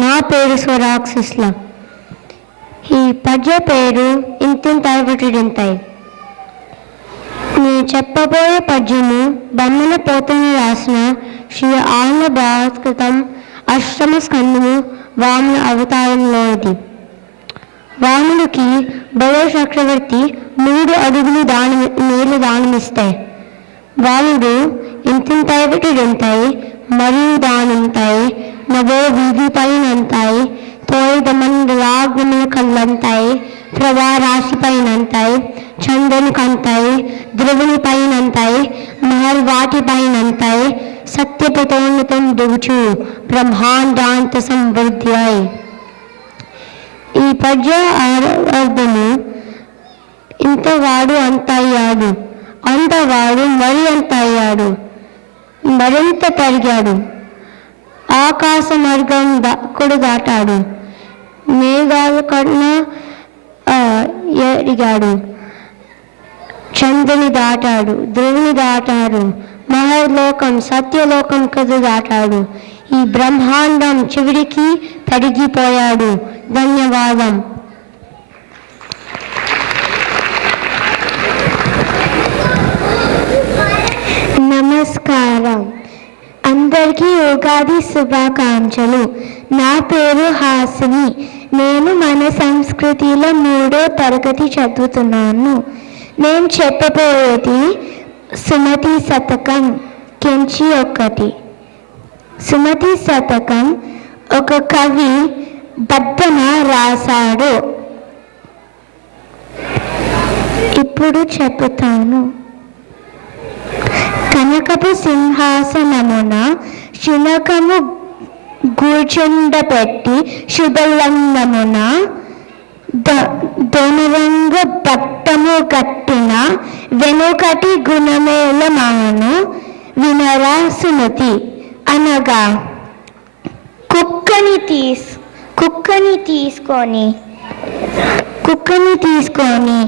నా పేరు స్వరాక్షసుల. ఈ పద్య పేరు ఇంతింతాయి ఒకటింతాయి. నేను చెప్పబోయే పద్యము బొమ్మన పోతన రాసిన శ్రీ ఆంగ్ల భాస్కృతం అష్టమ స్కందము వామన అవతారంలోది. వామనుడికి బలో చక్రవర్తి 3 అడుగులు నీళ్లు దానమిస్తాయి. వాముడు ఇంతింతాయి ఒకటింతాయి మరియు దానంతాయి నవో వీధి పైనంతాయి తోయిదమండలాగ్ని కళ్ళంతాయి ప్రభా రాశి పైనంతాయి చంద్రుని కంతాయి ధ్రువుని పైనంతాయి మహల్ వాటి పైనంతాయి సత్యపతోన్నతం దిగుచు బ్రహ్మాండాంత సంవృద్ధి అయి. ఈ పద్య అర్థము ఇంతవాడు అంత అయ్యాడు, అంతవాడు మరి అంత అయ్యాడు, మరింత పెరిగాడు, ఆకాశ మార్గం దాటాడు, మేఘాల కన్నా ఎరిగాడు, చంద్రుని దాటాడు, ధ్రువుని దాటాడు, మహర్లోకం సత్యలోకం కథ దాటాడు, ఈ బ్రహ్మాండం చివరికి పెరిగిపోయాడు. ధన్యవాదం. నమస్కారం. అందరికీ ఉగాది శుభాకాంక్షలు. నా పేరు హాసిని. నేను మన సంస్కృతిలో 3వ తరగతి చదువుతున్నాను. నేను చెప్పబోయేది సుమతి శతకం కెంచి ఒకటి. సుమతి శతకం ఒక కవి బద్దన రాశాడు. ఇప్పుడు చెబుతాను. కనకపు సింహాసనమున శునకము గూర్చుండపెట్టి శుభలంగమున దొనరంగ పట్టము కట్టిన వెనుకటి గుణమేల మాను వినరా సుమతి. అనగా కుక్కని తీసుకొని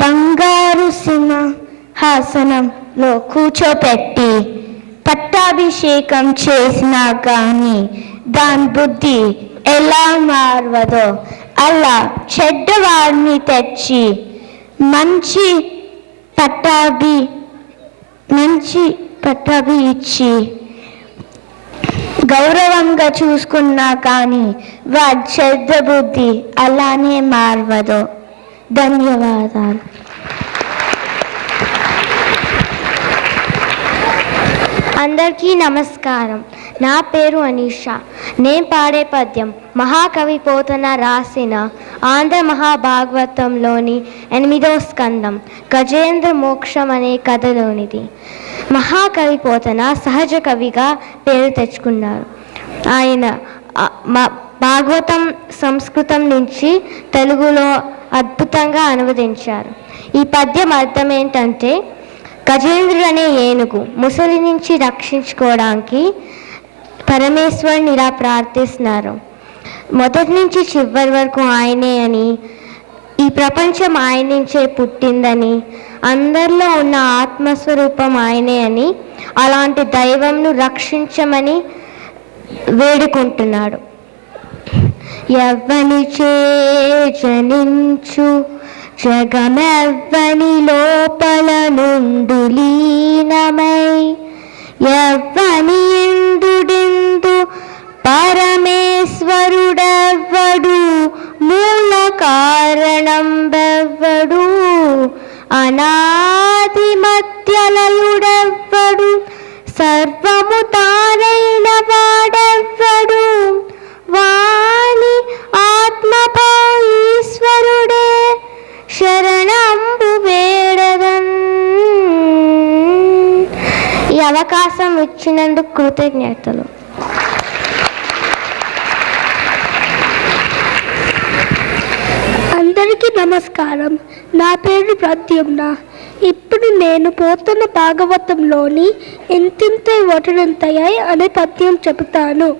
బంగారు సింహాసనంలో కూర్చోపెట్టి పట్టాభిషేకం చేసినా కానీ దాని బుద్ధి ఎలా మారవదో అలా చెడ్డవాడిని తెచ్చి మంచి పట్టాభి ఇచ్చి గౌరవంగా చూసుకున్నా కానీ వాడి చెడ్డ బుద్ధి అలానే మారవదు. ధన్యవాదాలు. అందరికీ నమస్కారం. నా పేరు అనీషా. నేను పాడే పద్యం మహాకవి పోతన రాసిన ఆంధ్ర మహాభాగవతంలోని 8వ స్కందం గజేంద్ర మోక్షం అనే కథలోనిది. మహాకవి పోతన సహజ కవిగా పేరు తెచ్చుకున్నారు. ఆయన భాగవతం సంస్కృతం నుంచి తెలుగులో అద్భుతంగా అనువదించారు. ఈ పద్యం అర్థం ఏంటంటే, గజేంద్రుడు అనే ఏనుగు ముసలి నుంచి రక్షించుకోవడానికి పరమేశ్వరుని ఇలా ప్రార్థిస్తున్నారు. మొదటి నుంచి చివరి వరకు ఆయనే అని, ఈ ప్రపంచం ఆయన నుంచే పుట్టిందని, అందరిలో ఉన్న ఆత్మస్వరూపం ఆయనే అని, అలాంటి దైవంను రక్షించమని వేడుకుంటున్నాడు. ఎవ్వనిచే జనించు జగమెవ్వని లోపల నుండు లీనమై, ఎవ్వని ఎందుడిందు పరమేశ్వరుడెవ్వడు మూల కారణం బెవ్వడు, అనాది మధ్యలయుడెవ్వడు సర్వము తానైన వాడెవ్వడు, వాణి ఆత్మపై ఈశ్వరుడే శరణంబు వేడదన్. ఈ అవకాశం ఇచ్చినందుకు కృతజ్ఞతలు. అందరికీ నమస్కారం. నా పేరు ప్రద్యుమ్న. ఇప్పుడు నేను పోతన భాగవతంలోని ఇంతింతై ఒకటింతై అనే పద్యం చెబుతాను.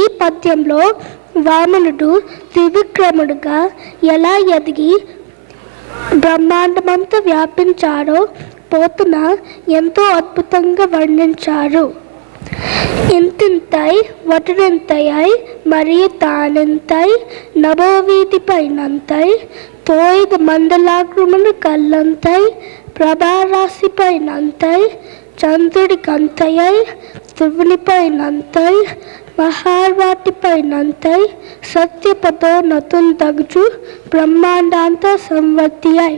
ఈ పద్యంలో వామనుడు త్రివిక్రముడుగా ఎలా ఎదిగి బ్రహ్మాండమంతా వ్యాపించారో పోతన ఎంతో అద్భుతంగా వర్ణించారు. ఇంతింతై వటునంతయై మరియు తానంతై నభోవీధిపైనంతై తోయిద మండలాగ్రమును కల్లంతై ప్రభారాశిపైనంతై చంద్రుడికంతయై ధ్రువునిపైనంతై మహార్వాటిపైనంతై సత్యపదోన్నతుందగుచు బ్రహ్మాండాంత సంవర్తియై.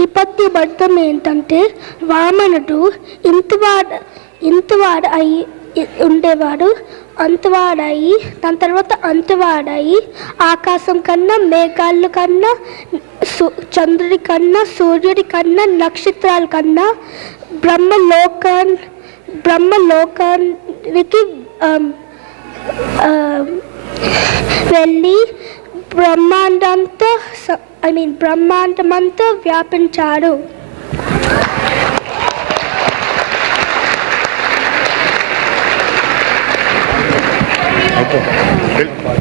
ఈ పద్యం అర్థం ఏంటంటే, వామనుడు ఇంతవాడు అయి ఉండేవాడు, అంతవాడయి దాని తర్వాత అంతవాడయి ఆకాశం కన్నా, మేఘాల కన్నా, చంద్రుడి కన్నా, సూర్యుడి కన్నా, నక్షత్రాల కన్నా బ్రహ్మలోకానికి వెళ్ళి బ్రహ్మాండమంతా వ్యాపించాడు. Okay.